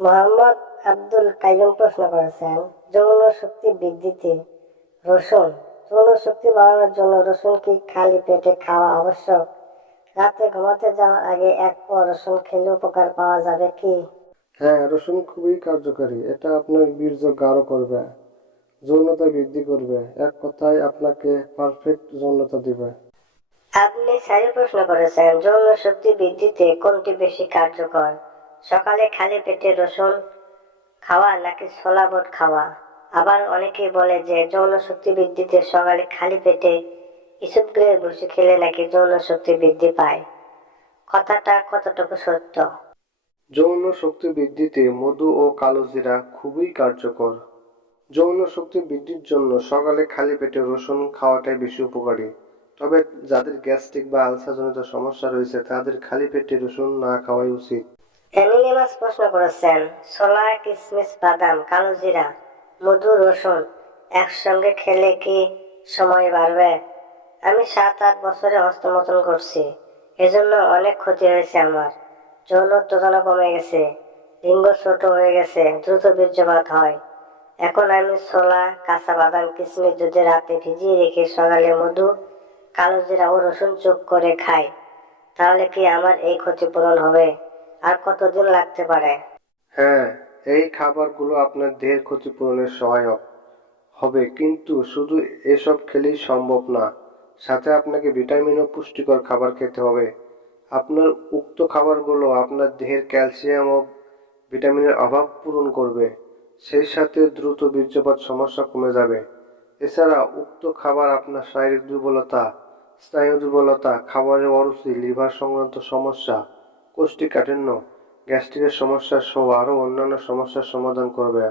মোহাম্মদ আব্দুল কাইয়ুম প্রশ্ন করেছেন যৌন শক্তি বৃদ্ধিতে রসুন যৌন শক্তি বাড়ানোর জন্য রসুন কি খালি পেটে খাওয়া আবশ্যক? রাতে ঘুমাতে যাওয়ার আগে এক পর রসুন খেলে উপকার পাওয়া যাবে কি? হ্যাঁ রসুন খুবই কার্যকারী এটা আপনার বীর্য গাঢ় করবে যৌনতা বৃদ্ধি করবে এক কথায় আপনাকে পারফেক্ট যৌনতা দিবে। আপনি সারি প্রশ্ন করেছেন যৌন শক্তি বৃদ্ধিতে কোনটি বেশি কার্যকর? সকালে খালি পেটে রসুন খাওয়া নাকি ছোলা খাওয়া? আবার অনেকেই বলে যে যৌন শক্তি বৃদ্ধিতে সকালে খালি পেটে ইসুপ গ্রহে বসে খেলে নাকি যৌন শক্তি বৃদ্ধি পায়? কথাটা কতটুকু সত্য? যৌন শক্তি বৃদ্ধিতে মধু ও কালোজিরা খুবই কার্যকর। যৌন শক্তি বৃদ্ধির জন্য সকালে খালি পেটে রসুন খাওয়াটাই বেশি উপকারী। তবে যাদের গ্যাস্ট্রিক বা আলসারজনিত সমস্যা রয়েছে, তাদের খালি পেটে রসুন না খাওয়াই উচিত। অ্যানিমাস প্রশ্ন করেছেন, ছোলা কিশমিশ বাদাম, কালো জিরা, মধু, রসুন একসঙ্গে খেলে কি সময় বাড়বে? আমি সাত আট বছরে হস্তমতন করছি, এজন্য অনেক ক্ষতি হয়েছে আমার। যৌন উত্তেজনা কমে গেছে, লিঙ্গ ছোট হয়ে গেছে, দ্রুত বীর্যপাত হয়। এখন আমি ছোলা, কাঁচা বাদাম কিশমিশ যদি রাতে ভিজিয়ে রেখে সকালে মধু, কালো জিরা ও রসুন চোখ করে খাই। তাহলে কি আমার এই ক্ষতিপূরণ হবে? আর কতদিন লাগতে পারে? হ্যাঁ এই খাবারগুলো আপনার দেহের ক্ষতিপূরণের সহায়ক হবে, কিন্তু শুধু এসব খেলেই সম্ভব না। সাথে আপনাকে ভিটামিন ও পুষ্টিকর খাবার খেতে হবে। আপনার উক্ত খাবারগুলো আপনার দেহের ক্যালসিয়াম ও ভিটামিনের অভাব পূরণ করবে। সেই সাথে দ্রুত বীর্যপাত সমস্যা কমে যাবে। এছাড়া উক্ত খাবার আপনার শারীরিক দুর্বলতা, স্নায়ু দুর্বলতা, খাবারের অরুচি, লিভার সংক্রান্ত সমস্যা কোষ্ঠীকাঠিন্য, গ্যাস্ট্রিকের সমস্যা সহ আরও অন্যান্য সমস্যার সমাধান করবে।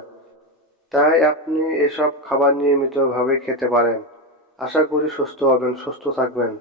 তাই আপনি এসব খাবার নিয়মিতভাবে খেতে পারেন। আশা করি সুস্থ হবেন, সুস্থ থাকবেন।